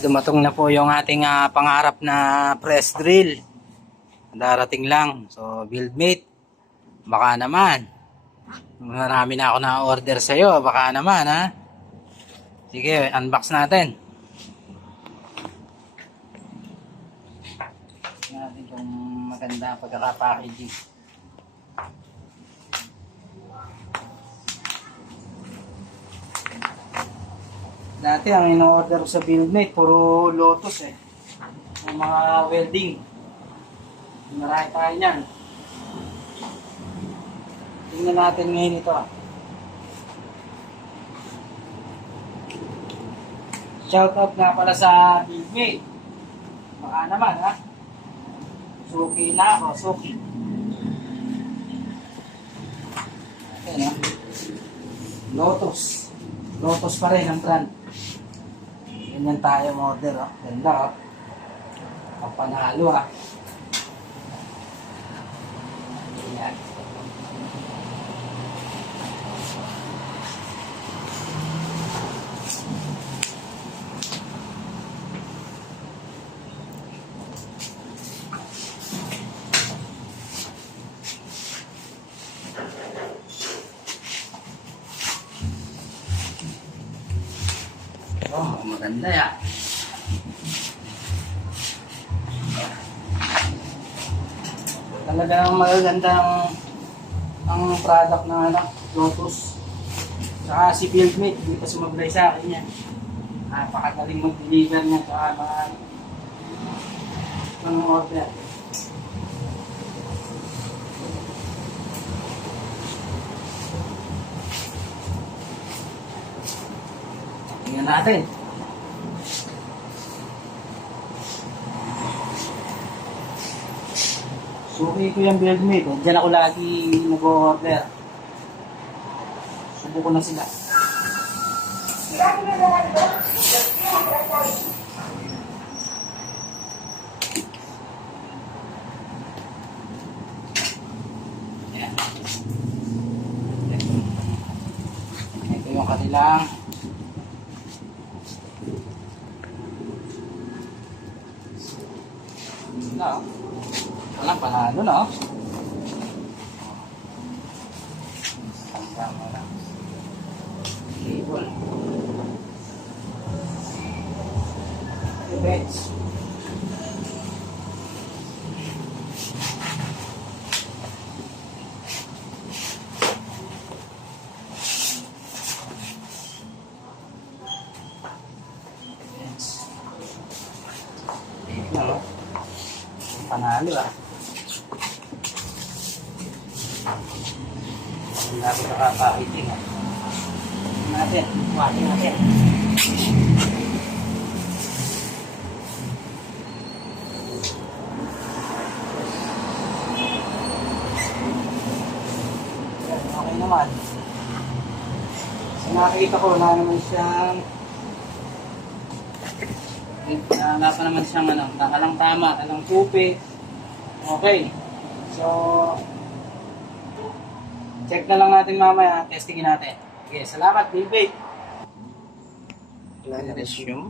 Dumatong na po yung ating pangarap na press drill. Darating lang. So, build mate. Baka naman. Marami na ako na-order sa'yo. Baka naman, ha? Sige, unbox natin. Tignan natin kung maganda ang pagkaka-packaging. Dati ang in-order sa BuildMate, puro Lotus eh. Yung mga welding. Marami tayo niyan. Tingnan natin ngayon ito. Shoutout nga pala sa BuildMate. Baka naman ha. Suki na ako, suki. Ayan ha. Lotus. Lotus pa rin ang brand. Ganyan tayo order, oh. Ganda, oh. Ang panalo, ah. Ayan. Oh, maganda ya. Talagang magagandang ang product ng Lotus. Saka si BuildMate, hindi pa sumablay sa akin yan. Napakagaling mag-deliver niya sa mga order. Tingnan natin. Suki ko yung BuildMate. Diyan ako lagi nag-order. Subo ko na sila. Ayan. Ito yung kanilang no. Walang panalo, no? Sanggang mo lang. Cable. Events. No. Panalo, ah. Hindi ako nakakahiting, ah. Natin, kumain natin. Okay naman. So, nakikita ko na naman siyang wala pa naman siyang nakalang tama, alang tupi. Okay. So, check na lang natin mamaya, testingin natin. Okay, salamat, BuildMate. Resume.